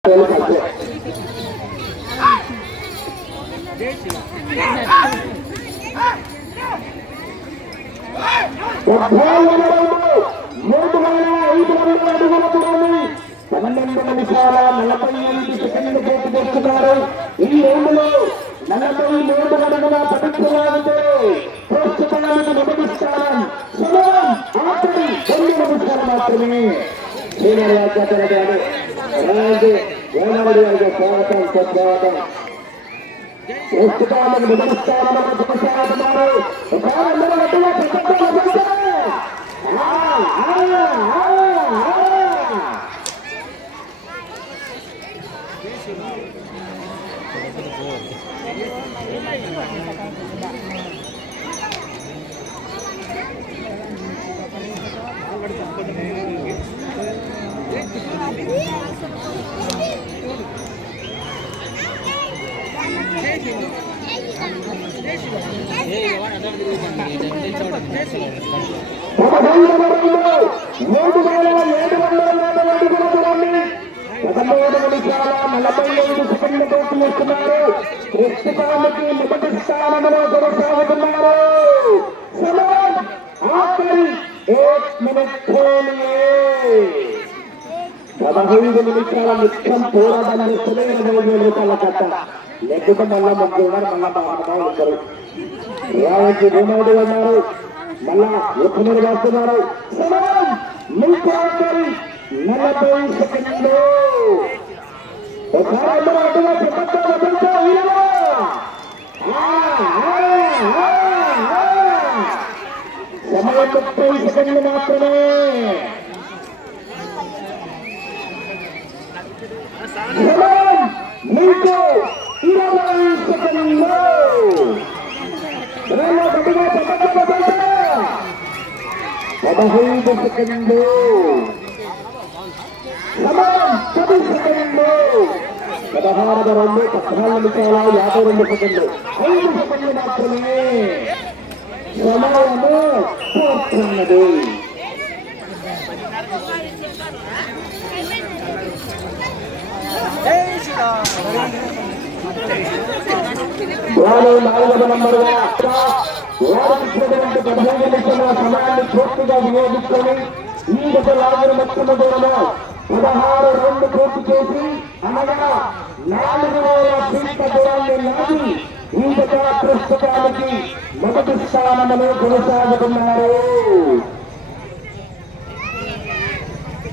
ఈ రౌండ్లో 43 అడుగుల పవిత్రవాదితే ప్రోత్సాహానికి మొదటి స్థానం ఆఖరి 2 నిమిషాలు మాత్రమే. సీనియర్ వ్యాఖ్యాతలు స్వాగతం సుస్వాగతం. ప్రస్తుతానికి మొదటి స్థానంలో కొనసాగుతున్నారు. ప్రస్తుతానికి మొదటి స్థానంలో కొనసాగుతున్నారు. ఆఖరి 1 మినిట్ 15 నిమిషాల నిత్యం పోరాటం చేస్తూనే 20 రూపాయల కట్ట. లేకపోతే మళ్ళా ముగ్గురు ఉన్నారు, మళ్ళా ఉంటారు. రావచ్చు భూమౌడి ఉన్నారు, మళ్ళా ఎప్పుడు వస్తున్నారు. 40 సెకండ్లు. ఒకసారి అందరూ అడ్డుగా సమయం 30 సెకండ్లు మాత్రమే. మీకు 20 సెకండ్లు. 15 సెకండ్లు. సమయం 10 సెకండ్లు. 16 రౌండ్లు 14 నిమిషాల 52 సెకండ్లు. 5 సెకండ్లు మాత్రమే సమయము పూర్తున్నది. వారు 4వ నంబరుగా వారిచ్చినటువంటి 15 నిమిషాల సమయాన్ని పూర్తిగా వినియోగించుకొని ఈ దశ లాగిన మొత్తం దూరము 16 రౌండ్లు పూర్తి చేసి అనగా 4000 ఫీట్ల దూరాన్ని లాగి ఈ దశ ప్రస్తుతానికి మొదటి స్థానంలో కొనసాగుతున్నారు.